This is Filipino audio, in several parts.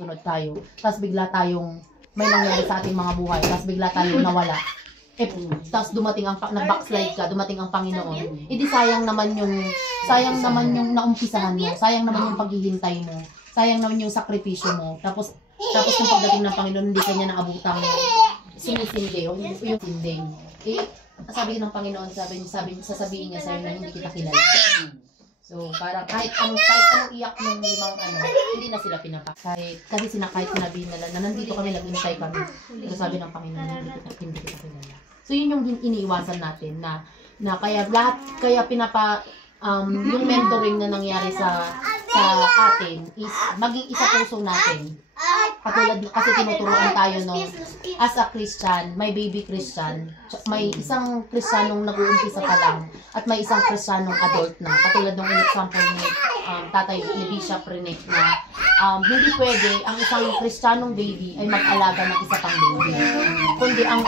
sunod tayo. Tapos bigla tayong may nangyari sa ating mga buhay. Tapos bigla tayong nawala. Tapos dumating ang nag-backslide ka, dumating ang Panginoon. Hindi sayang naman yung naumpisahan mo. Sayang naman yung paghihintay mo. Sayang naman yung sakripisyo mo. Tapos yung pagdating ng Panginoon, hindi kanya naabutang sinisindi o yung sinding. Sabi ng Panginoon, sasabihin niya sa'yo na hindi kita kilala. So, parang kahit anong iyak ng limang hindi na sila pinapak. Kasi kahit sinabihin nila na nandito kami, naghintay kami. So, sabi ng Panginoon, hindi kita kilala. So, yun yung iniiwasan natin na kaya yung mentoring na nangyari sa atin is maging isa puso natin. Katulad kasi tinuturuan tayo as a Christian, may baby Christian, may isang Kristiyanong nag-uumpisa pa lang at may isang Kristiyanong adult na. Katulad ng example ni ni Bishop Rene na hindi pwede ang isang Kristiyanong baby ay mag-alaga ng isa pang baby. Kundi ang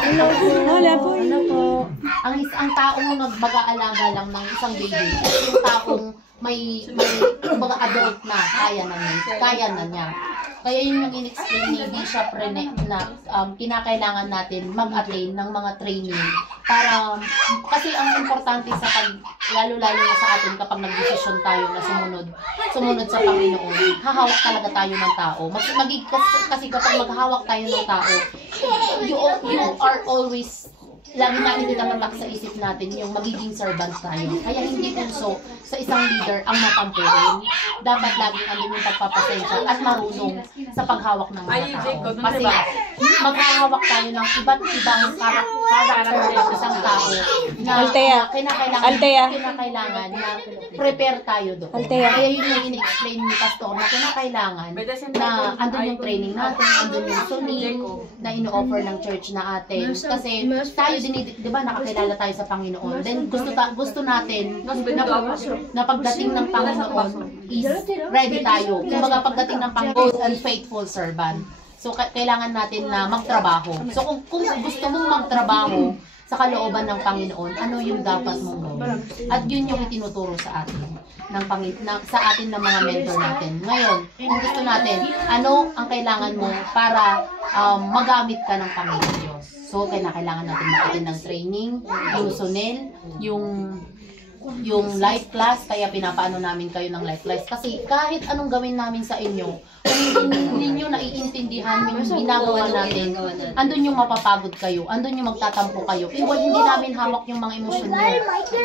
taong mag-aalaga lang ng isang baby, yung taong may mga adult na kaya na niya. Kaya yun yung in-explain ni Bishop Rene na kinakailangan natin mag-attain ng mga training para, kasi ang importante lalo-lalo na sa atin kapag nag-decision tayo na sumunod sa Panginoon, hahawak talaga tayo ng tao. Kasi kapag maghawak tayo ng tao, you are always, lagi natin tinamak sa isip natin yung magiging servant tayo. Kaya hindi puso sa isang leader ang matampuhin. Dapat laging andun yung pagpapasensya at marunong sa paghawak ng mga tao. Kasi maghahawak tayo ng iba't ibang karakter ng isang tao na kinakailangan na prepare tayo doon. Kaya yun yung in-explain ni Pastor na kinakailangan na andun yung training natin, andun yung suning na ino-offer ng church na atin. Kasi tayo di ba nakakilala tayo sa Panginoon. Then gusto natin na pagdating ng Panginoon is ready tayo. Kumbaga pagdating ng Panginoon, and faithful servant. So kailangan natin na magtrabaho. So kung gusto mong magtrabaho sa kalooban ng Panginoon, ano yung dapat mong gawin? At yun yung itinuturo sa atin sa atin ng mga mentor natin. Ngayon, kung gusto natin, ano ang kailangan mo para magamit ka ng Panginoon Diyos? So, kailangan natin makatin ng training, yung sunel, yung life class, kaya pinapaano namin kayo ng life class. Kasi kahit anong gawin namin sa inyo, kung hindi nyo naiintindihan yung ginagawa natin, andun yung mapapagod kayo, andun yung magtatampo kayo. Hindi namin hawak yung mga emosyon nyo.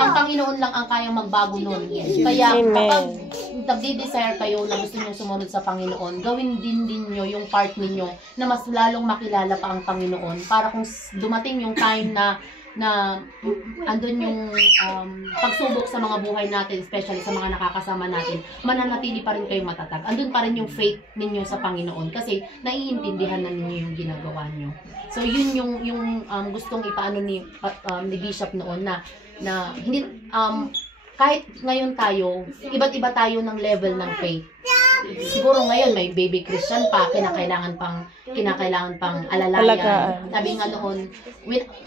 Ang Panginoon lang ang kayang magbago nun. Kaya kapag nagdi-desire kayo na gusto nyo sumunod sa Panginoon, gawin din nyo yung part ninyo na mas lalong makilala pa ang Panginoon para kung dumating yung time na andun yung pagsubok sa mga buhay natin, especially sa mga nakakasama natin, mananatili pa rin kayong matatag. Andun pa rin yung faith ninyo sa Panginoon kasi naiintindihan na ninyo yung ginagawa nyo. So yun yung gustong ipaano ni Bishop noon na hindi kahit ngayon tayo, iba't iba tayo ng level ng faith. Siguro ngayon may baby Christian pa, kinakailangan pang alalayan. Sabi nga noon,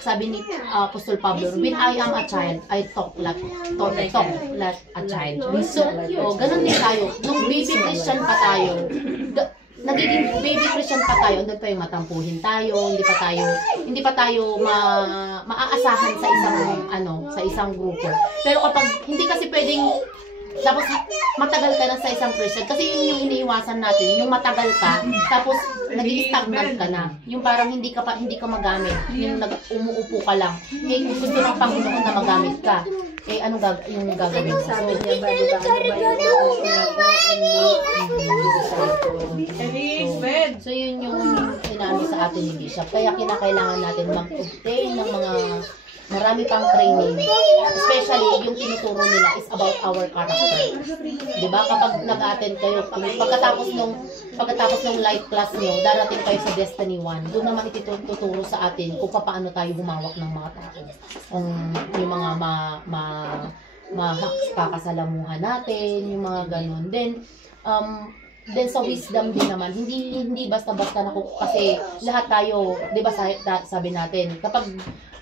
sabi ni Apostol Pablo, when I am a child, I talk like a child. So, ganun din tayo. Nung baby Christian pa tayo, nagiging baby Christian pa tayo, doon pa yung matampuhin tayo, hindi pa tayo maaasahan sa isang grupo. Pero kapag hindi kasi pwedeng tapos matagal ka na sa isang Christian kasi yun yung iniiwasan natin, yung matagal ka tapos nag-i-stagnant ka na, yung parang hindi ka magamit, yung umuupo ka lang. Kaya kung gusto ng Panginoon na magamit ka, ano yung gagawin mo? Sabi niya ba, di ba, So yun yung sinabi sa atin ni Bishop. Kaya kinakailangan natin mag-obtain ng mga marami pang training. Especially yung tinuturo nila is about our character. Diba? Kapag nag-attend kayo, pagkatapos ng life class nyo, darating kayo sa Destiny 1. Doon naman ituturo sa atin kung paano tayo humawak ng mga tao. Kung yung mga kakasalamuhan natin, yung mga ganun. Then sa wisdom din naman, hindi basta-basta na kasi lahat tayo, 'di ba sabi natin, kapag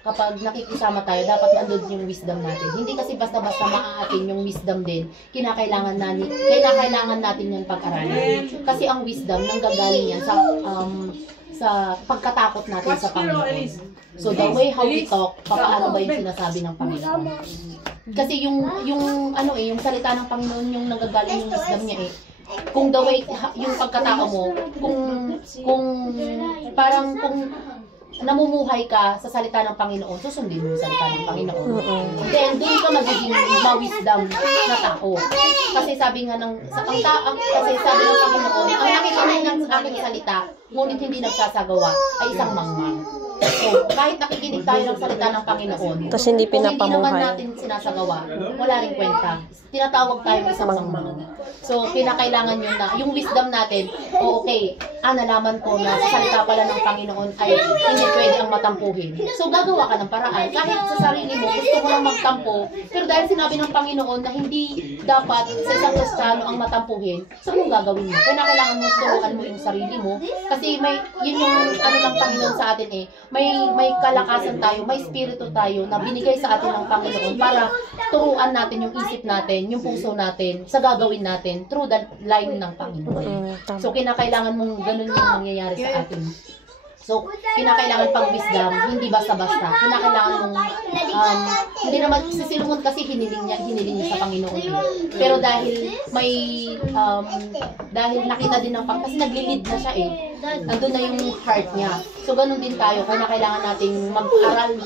kapag nakikisama tayo, dapat nandun yung wisdom natin. Hindi kasi basta-basta maaatin yung wisdom din. Kailangan natin yung pag-aralan. Kasi ang wisdom, nanggagaling yan sa pagkatakot natin sa Panginoon. So the way how we talk, paano ba yung sinasabi ng Panginoon? Kasi yung salita ng Panginoon, yung nanggagaling yung wisdom niya kung the way, yung pagkatao mo, kung namumuhay ka sa salita ng Panginoon, susundin mo yung salita ng Panginoon. Then, doon ka magiging ma-wisdom na tao. Kasi sabi nga sabi ng Panginoon, ang nakikinig ng aking salita, ngunit hindi nagsasagawa, ay isang mangmang. So, kahit nakikinig tayo ng salita ng Panginoon, tapos hindi pinapamuhay, kung hindi naman natin sinasagawa, wala rin kwenta. Tinatawag tayo isang mangmang. So, kinakailangan yun na, yung wisdom natin, okay, nalaman ko na sa salita pala ng Panginoon ay hindi pwede ang matampuhin. So, gagawa ka ng paraan. Kahit sa sarili mo, gusto mo lang magtampo, pero dahil sinabi ng Panginoon na hindi dapat sa isang Kristiyano ang matampuhin, so kung gagawin mo, kailangan mo turuan mo yung sarili mo, kasi yun yung ng Panginoon sa atin may kalakasan tayo, may spirito tayo na binigay sa atin ng Panginoon para turuan natin yung isip natin, yung puso natin, sa gagawin natin through the line ng Panginoon. So, kinakailangan mong ganun yung mangyayari sa atin. So, kinakailangan pag wisdom, hindi basta-basta. Kinakailangan mong, hindi naman, si Solomon kasi hiniling niya sa Panginoon. Pero dahil dahil nakita din ng kasi naglilid na siya Nandun na yung heart niya. So, ganun din tayo. Kailangan nating mag-aral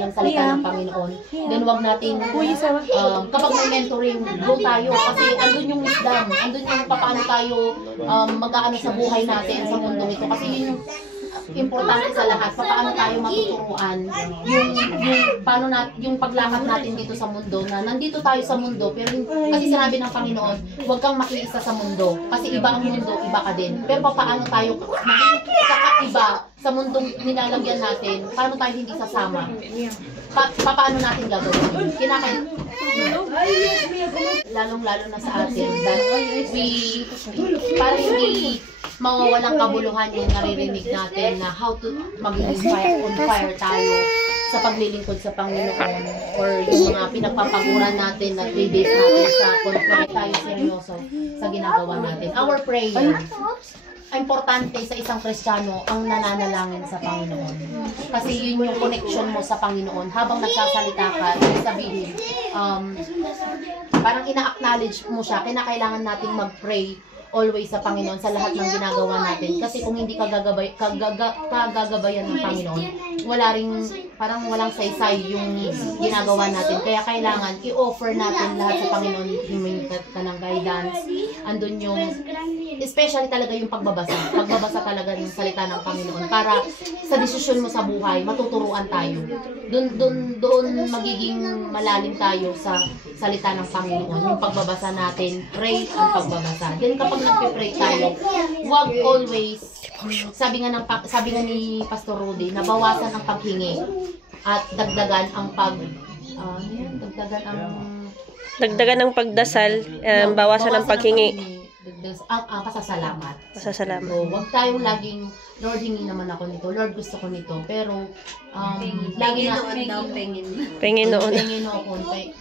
ng salita ng Panginoon. Then, wag natin, kapag may mentoring, go tayo. Kasi andun yung wisdom. Andun yung paano tayo mag-aano sa buhay natin sa mundo ito. Kasi yun yung importante sa lahat, paano tayo matuturuan yung paglakad natin dito sa mundo, na nandito tayo sa mundo, pero kasi sinabi ng Panginoon, huwag kang makiisa sa mundo, kasi iba ang mundo, iba ka din. Pero paano tayo kakaiba sa mundong nilalagyan natin, paano tayo hindi sasama? Paano natin gagawin yun? Lalong-lalo na sa atin, that para hindi mawawalang kabuluhan yung naririnig natin na how to maging on fire tayo sa paglilingkod sa Panginoon, or yung mga pinagpapaguran natin na 3 days natin sa kung tayo seryoso sa ginagawa natin. Our prayer, importante sa isang Kristiyano ang nananalangin sa Panginoon. Kasi yun yung connection mo sa Panginoon. Habang nagsasalita ka, sabihin, parang ina-acknowledge mo siya, kinakailangan nating mag-pray always sa Panginoon sa lahat ng ginagawa natin. Kasi kung hindi kagagabayan ng Panginoon, parang walang saysay yung ginagawa natin. Kaya kailangan i-offer natin lahat sa Panginoon, humingi ka ng guidance. Andun yung, especially talaga yung pagbabasa. Pagbabasa talaga ng salita ng Panginoon para sa desisyon mo sa buhay, matuturuan tayo. Doon magiging malalim tayo sa salita ng Panginoon. Yung pagbabasa natin, pray ang pagbabasa. Then kapag nagpe-pray tayo, wag always, sabi nga ni Pastor Rudy, na bawasan ang paghingi at dagdagan ang dagdagan ng pagdasal, bawasan ang paghingi. Pasasalamat. Pasasalamat. So, wag tayong laging, Lord, hingi naman ako nito. Lord, gusto ko nito. Pero, lagi na, Pengin noon.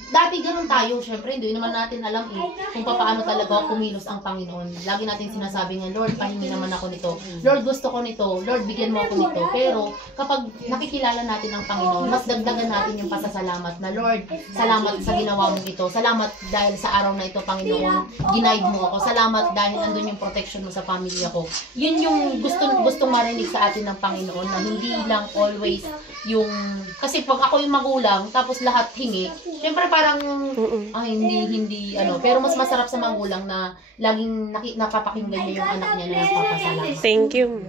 Dati ganun tayo, syempre, hindi naman natin alam kung paano talaga kumilos ang Panginoon. Lagi natin sinasabi nga, Lord, pahingi naman ako nito. Lord, gusto ko nito. Lord, bigyan mo ako nito. Pero, kapag nakikilala natin ang Panginoon, mas dagdagan natin yung pasasalamat na, Lord, salamat sa ginawa mong ito. Salamat dahil sa araw na ito, Panginoon, ginaid mo ako. Salamat dahil andun yung protection mo sa pamilya ko. Yun yung gustong marinig sa atin ng Panginoon, na hindi lang always yung, kasi pag ako yung magulang, tapos lahat hingi, syempre parang, hindi, pero mas masarap sa magulang na laging napapakinggan niya yung anak niya na nagpapasalamat. Thank you.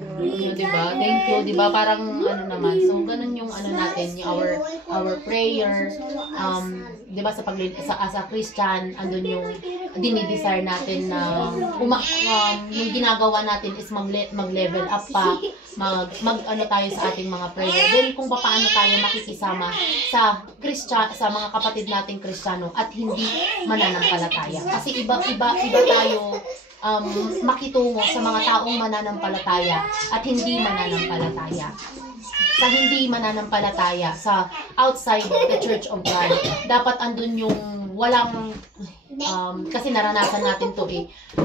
Diba? Thank you, diba? Parang, naman, so, ganun yung, natin, yung our prayer, diba, as a Christian, andun yung, dinidesire natin na, yung ginagawa natin is mag-level up pa, tayo sa ating mga prayer. Then, kung paano tayo makikisama sa mga kapatid nating Kristiyano at hindi mananampalataya. Kasi iba tayo makitungo sa mga taong mananampalataya at hindi mananampalataya. sa hindi mananampalataya, sa outside the Church of God. Dapat andun yung walang, kasi naranasan natin to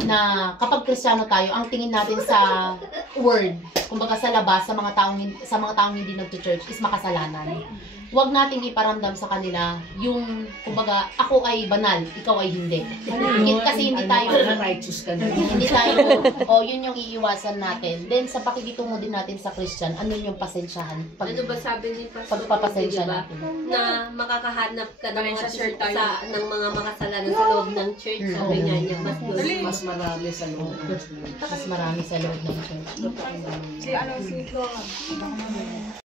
na kapag Kristiyano tayo, ang tingin natin sa word, kumbaga sa labas, sa mga taong hindi nagto-church is makasalanan. Huwag nating iparamdam sa kanila yung, kumbaga, ako ay banal, ikaw ay hindi. Kasi hindi tayo, righteous ka na. hindi tayo, yun yung iiwasan natin. Then, sa pakikitungo din natin sa Christian, ano yung pasensyahan? Ano ba sabi ni Pastor Pagpapasensya diba? natin. Na makakahanap ka ng mga, shirt tayo. ng mga makasalanan sa loob ng church. Sabi nga niya, mas good. Mas marami sa loob. Mas marami sa loob ng church. Si ano, si Flora.